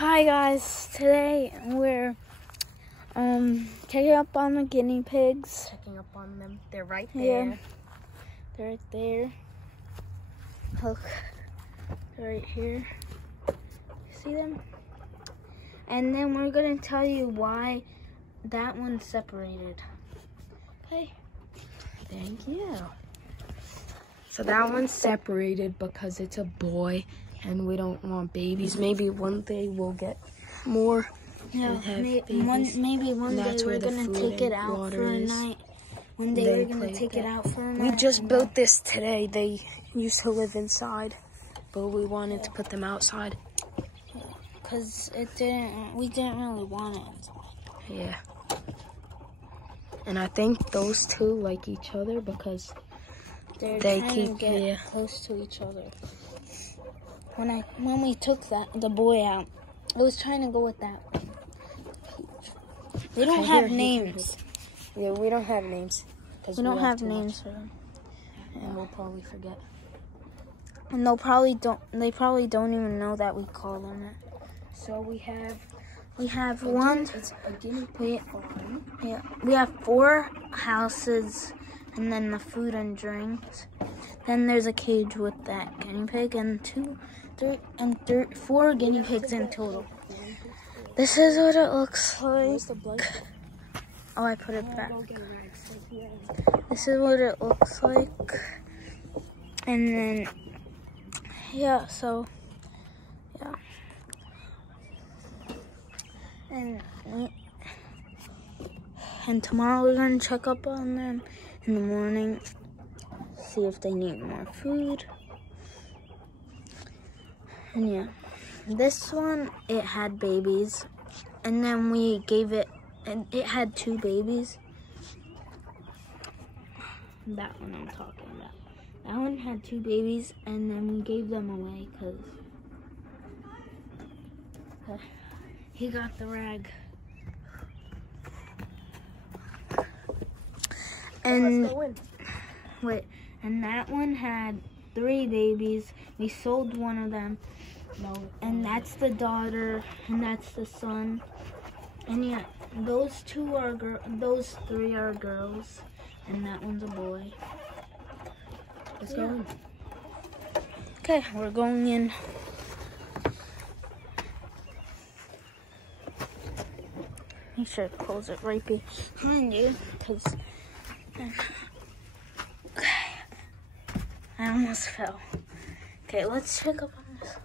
Hi guys, today we're checking up on the guinea pigs. Checking up on them. They're right there. Yeah, they're right there. Look, they're right here. See them? And then we're gonna tell you why that one's separated. Okay? Thank you. So that one's separated because it's a boy and we don't want babies. Maybe one day we'll get more. Yeah, maybe one day we're gonna take it out for a night. One day we're gonna take it out for a night. We just built this today. They used to live inside, but we wanted to put them outside. Cause we didn't really want it. Yeah. And I think those two like each other because they keep get close to each other. When we took the boy out, I was trying to go with that. They don't have names. Yeah, we don't have names. We don't have names for them. And we'll probably forget. And they probably don't even know that we call them that. So we have one. It's a guinea pig farm. Yeah, we have 4 houses, and then the food and drinks. Then there's a cage with that guinea pig, and 4 guinea pigs in total. This is what it looks like. Oh, I put it back. This is what it looks like. And then, yeah, so, yeah. And tomorrow we're going to check up on them in the morning, see if they need more food. And yeah, this one, it had babies, and then we gave it, and it had 2 babies. That one I'm talking about. That one had 2 babies, and then we gave them away because he got the rag. And wait, and that one had 3 babies. We sold one of them. And that's the daughter, and that's the son. And yeah, those 3 are girls, and that one's a boy. Let's go in. Okay, we're going in. Make sure to close it right behind you, because I almost fell. Okay, let's check up on this.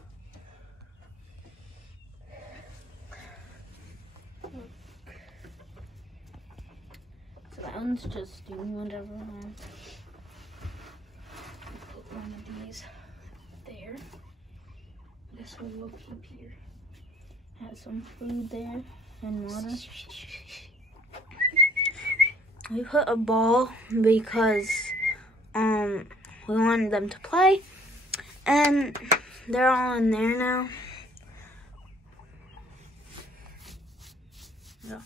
So that one's just doing whatever it wants. Put one of these there. This one will keep here. Have some food there and water. We put a ball because we wanted them to play, and they're all in there now. Yeah.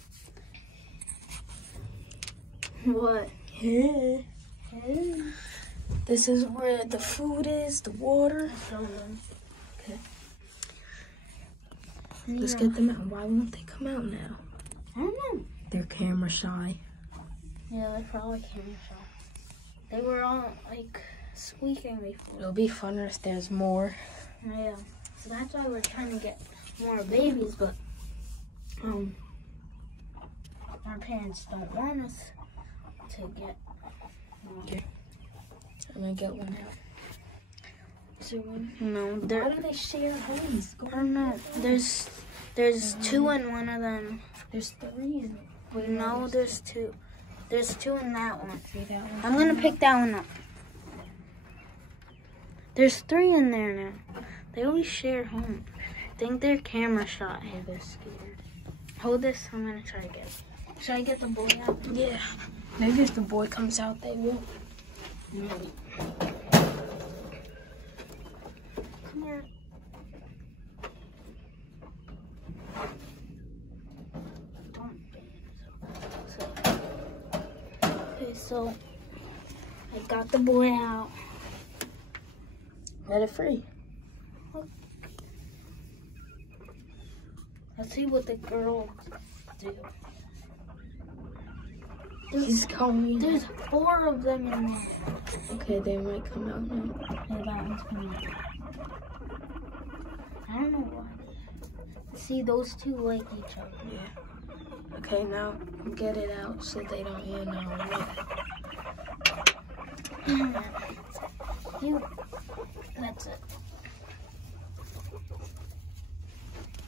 What? Yeah. This is where the food is, the water. Okay. Let's get them out. Why won't they come out now? I don't know. They're camera shy. Yeah, they're probably camera shy. They were all like squeaking before. It'll be funner if there's more. Yeah. So that's why we're trying to get more babies, but our parents don't want us to get more. Okay. I'm gonna get one out. Is there one? No, Why do they share homes? I don't know. There's 2 in one of them. There's 3 in it. No, there's 2. There's 2 in that one. See that one? I'm gonna pick that one up. There's 3 in there now. They always share home. I think they're camera shy. Oh, they're scared. Hold this. I'm gonna try to get it. Should I get the boy out? Yeah. Maybe if the boy comes out, they will. Maybe. Come here. Okay, so I got the boy out. Let it free. Let's see what the girls do. He's going. There's 4 of them in there. Okay, they might come out now. Yeah, that one's coming out. I don't know why. See, those 2 like each other. Yeah. Okay, now get it out so they don't hear no. That's it.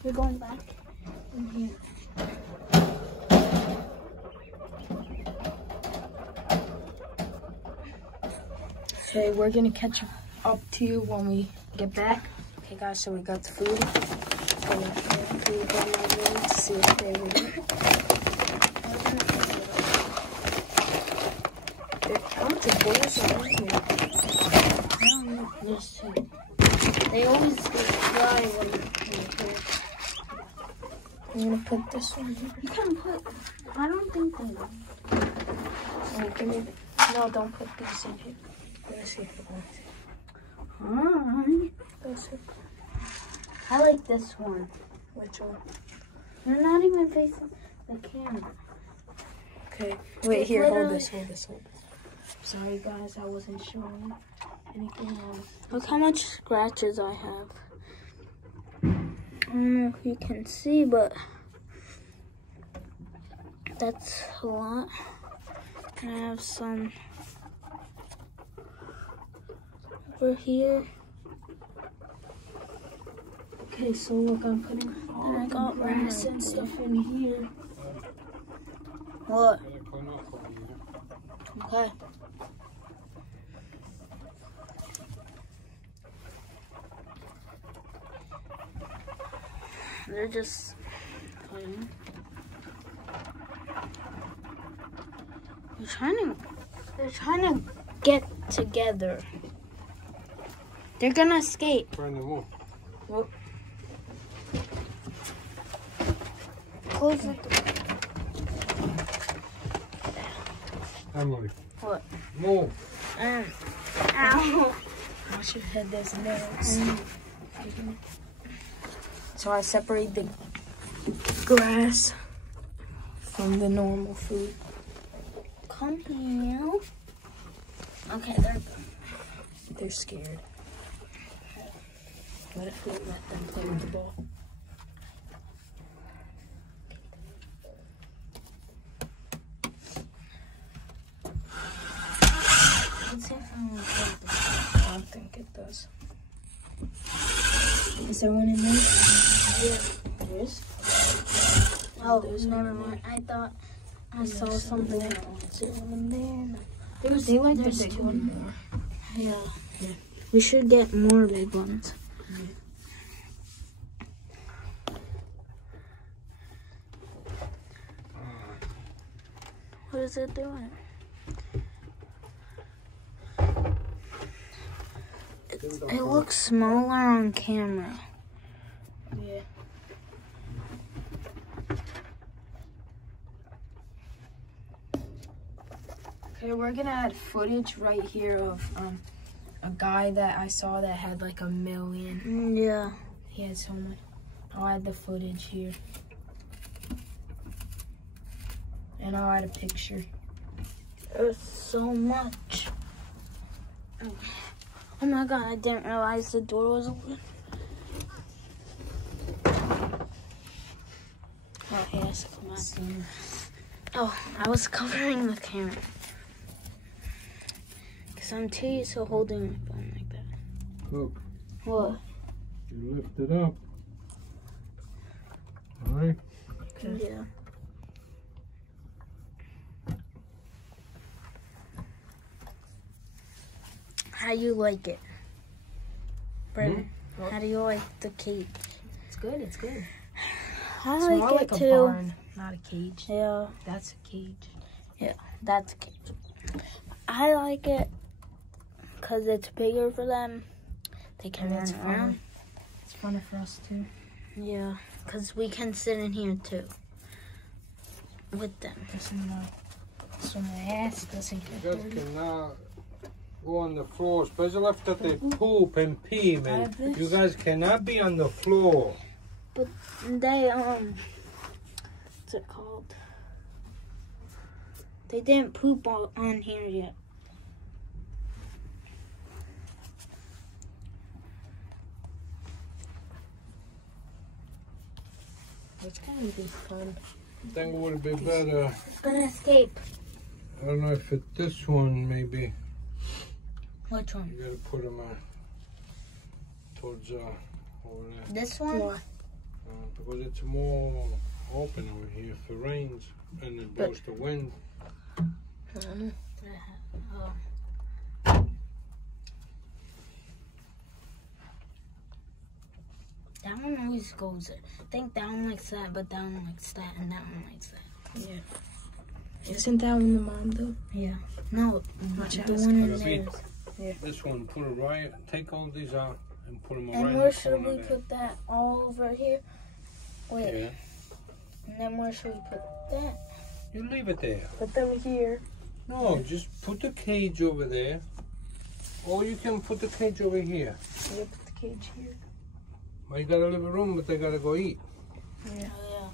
We're going back in here. Okay, we're gonna catch up to you when we get back. Okay, guys, so we got the food. Gonna get food on my room to see if they would eat. They're counting boys over here. I don't know. There's 2. They always get dry when they're. I'm gonna put this one here. You can put. I don't think they will. Wait, give me. No, don't put these in here. Let's see if it works. That's it. I like this one. Which one? You're not even facing the camera. Okay. Wait, here, hold this. Sorry, guys, I wasn't showing anything else. Look how much scratches I have. I don't know if you can see, but that's a lot. I have some over here. Okay, so look, I'm putting all I got grass and stuff in here. What? Okay. They're just playing. They're trying to get together. They're gonna escape. Whoop. Close the door. Emily. What? Move. Ow. Watch your head, there's nails. So I separate the grass from the normal food. Come here. Okay, they're good. They're scared. What if we let them play with the ball? Let's see if I'm gonna play this. I don't think it does. Is there one in there? Yeah. There is? Oh, There's never one in mind. I thought I saw There's something. there. Is there one in there? There's They like the there's big 2 one in there. more. Yeah. Yeah. We should get more big ones. What is it doing? It looks smaller on camera. Yeah. Okay, we're gonna add footage right here of a guy that I saw that had like 1 million. Yeah. He had so much. I'll add the footage here. And I'll add a picture. There's so much. Oh my god, I didn't realize the door was open. Oh, he has to come out. Oh, I was covering the camera. Because I'm too used to holding my phone like that. Look, What? you lift it up. All right. Okay. Yeah. How you like it? Brandon, how do you like the cage? It's good, it's good. I It's more like like it a too. barn, not a cage. Yeah, That's a cage. that's a cage. I like it because it's bigger for them. They can And run it's around. It's funny for us too. Yeah, because we can sit in here too with them. So my ass doesn't You get guys dirty. can go on the floor, especially after they poop and pee, man. have this. You guys cannot be on the floor. But But they, what's it called? They didn't poop on here yet. It's gonna be fun. I think it would be better. It's gonna escape. I don't know if it's this one, maybe. Which one? You gotta put them towards over there. This one? Because it's more open over here if it rains and it blows the wind. That one always goes there. I think that one likes that, but that one likes that, and that one likes that. Yeah. Isn't that one the mom though? Yeah. No, the one in there. Yeah. This one, put it right, take all these out and put them right And in where the should corner we there. put that? All over here? Wait. Yeah. And then where should we put that? You leave it there. Put them here. No, just put the cage over there. Or you can put the cage over here. Yeah, put the cage here. Well, you gotta leave a room, but they gotta go eat. Yeah. Oh,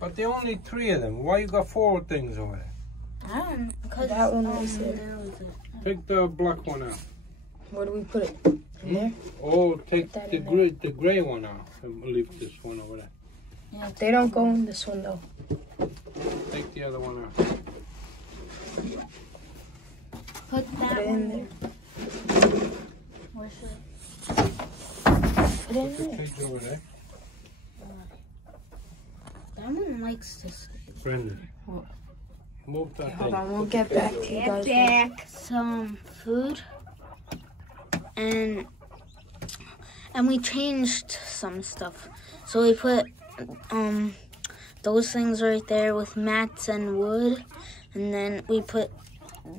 But there are only 3 of them. Why you got 4 things over there? yeah. I don't know. Because That one was there there. was it. Take the black one out. Where do we put it? In there? Oh, take that the in gray one out and leave this one over there. Yeah, They don't go in this one though. Take the other one out. put that Put it one in there. Where should Put it in Put the there. cage over there. that one likes to sleep. Brendan. What? Move that Hold thing. on, we'll get back to you guys. Some food. And we changed some stuff. So we put those things right there with mats and wood, and then we put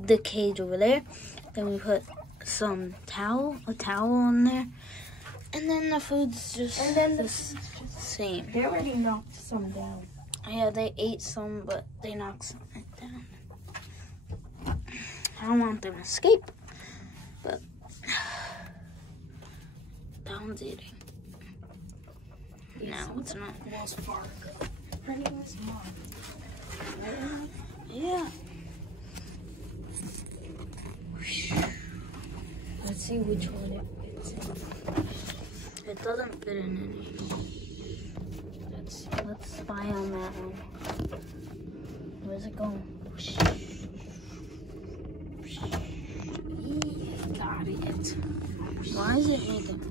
the cage over there. Then we put a towel on there, and then the food's just the same. They already knocked some down. Yeah, they ate some, but they knocked some down. I don't want them to escape, but that one's eating. No, it's not. Yeah. Let's see which one it fits in. It doesn't fit in any. Let's spy on that one. Where's it going? Got it. Why is it making?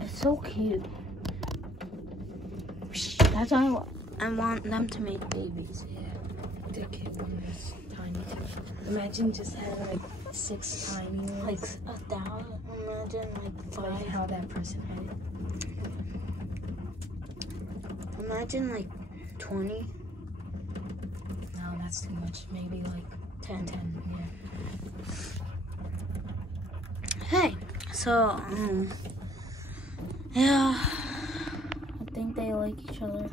It's so cute. That's why I want them to make babies. Yeah. The kid one is tiny too. Imagine just having like 6 tiny ones. Like 1,000. Imagine like Like 5. how that person had it. Imagine like 20. No, that's too much. Maybe like 10, yeah. Hey, so yeah, I think they like each other.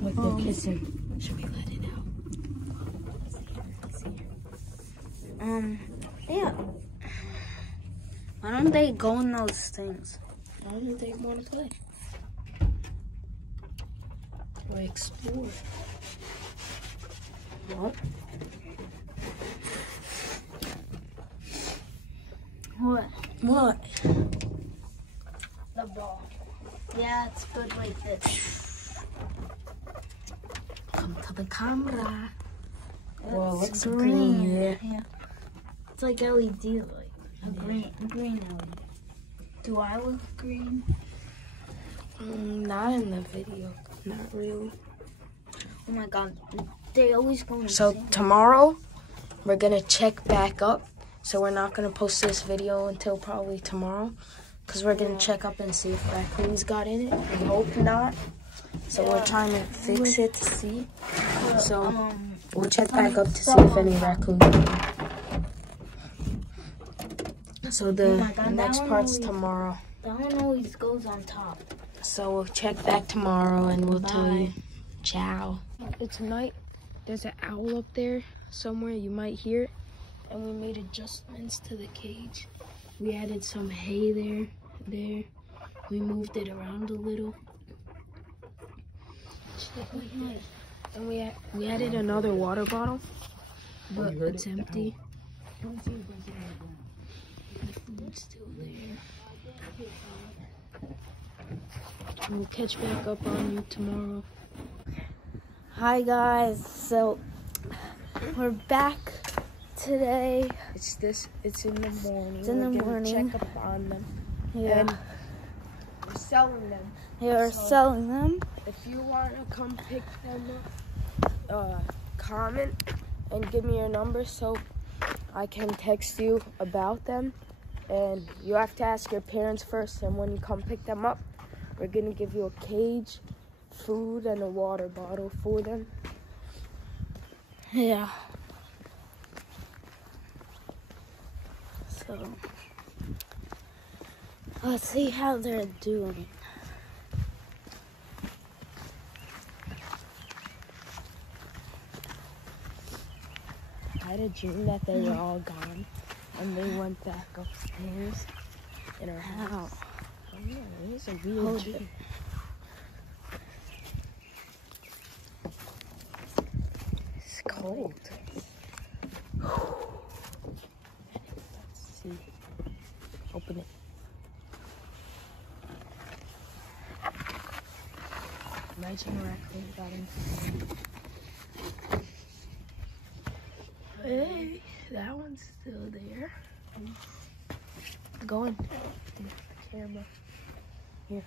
Like they're kissing. Should we let it out? Yeah. Why don't they go in those things? Why don't they want to play? Or explore? What? What? What? The ball. Yeah, it's good like this. Come to the camera. Well, it It's looks green. Yeah. It's like LED, like a green LED. Do I look green? Not in the video. Not really. Oh my god, they always go in So the same. tomorrow, we're gonna check back up. So we're not gonna post this video until probably tomorrow, cause we're gonna check up and see if raccoons got in it. We hope not. So we're trying to fix it to see. So we'll check back up to see if any raccoons. So the Oh my God, next that one part's always- tomorrow. That one always goes on top. So we'll check back tomorrow and we'll tell you. Ciao. It's night. There's an owl up there somewhere. You might hear it. And we made adjustments to the cage. We added some hay there. there. We moved it around a little. And we added another water bottle, but it's empty. It's still there. We'll catch back up on you tomorrow. Hi guys, so we're back today. It's in the morning. It's in the We're morning. gonna check up on them. Yeah. And we're selling them. We're So, selling them. If you want to come pick them up, comment and give me your number so I can text you about them. And you have to ask your parents first, and when you come pick them up, we're gonna give you a cage, food, and a water bottle for them. Yeah. So let's see how they're doing. I had a dream that they were all gone, and they went back upstairs in our house. Oh yeah, it was a weird Hold dream. it. It's cold. Let's see. Open it. Imagine a raccoon got in. Hey, that one's still there. Go in. The camera. Here.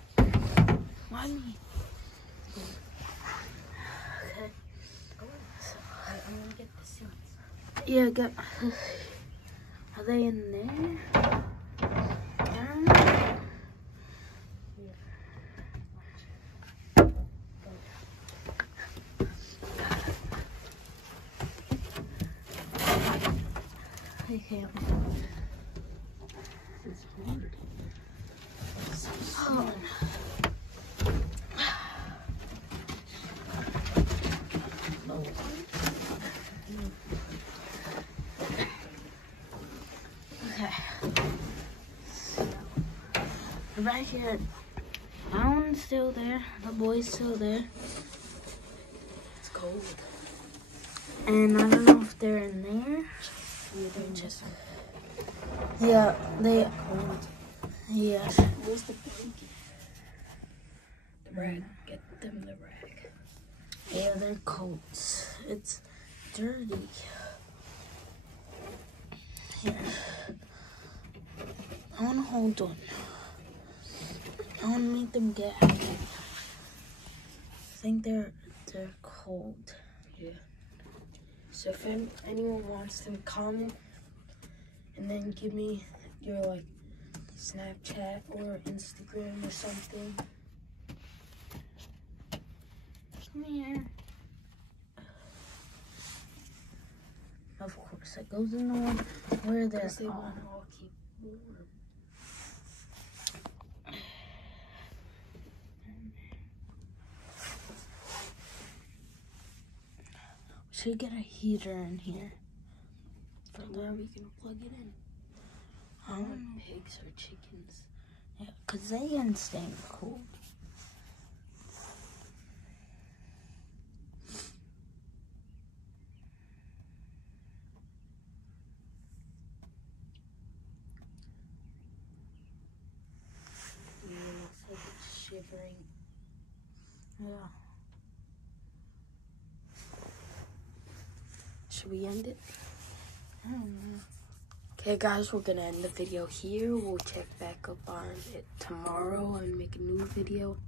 Mommy. Okay. Go in. I'm gonna get the seats. Yeah, go. Are they in there? I can't. It's hard. Oh. Okay. Right here. That one's still there. The boy's still there. It's cold. And I don't know if they're in there. Yeah, they. Yeah. Where's the blanket? The rag. Get them the rag. Yeah, their coats. It's dirty. Here. I want to hold on. I want to make them get out. I think they're cold. Yeah. So if anyone wants to comment and then give me your like Snapchat or Instagram or something. Come here. Of course, it goes in the one where they're Because they want to all keep warm. Should get a heater in here. For where we can plug it in. I don't know. Pigs or chickens. Yeah, 'cause they can stay cold. Yeah, it's like it's shivering. Yeah. Should we end it? I don't know. Okay guys, we're gonna end the video here. We'll check back up on it tomorrow and make a new video.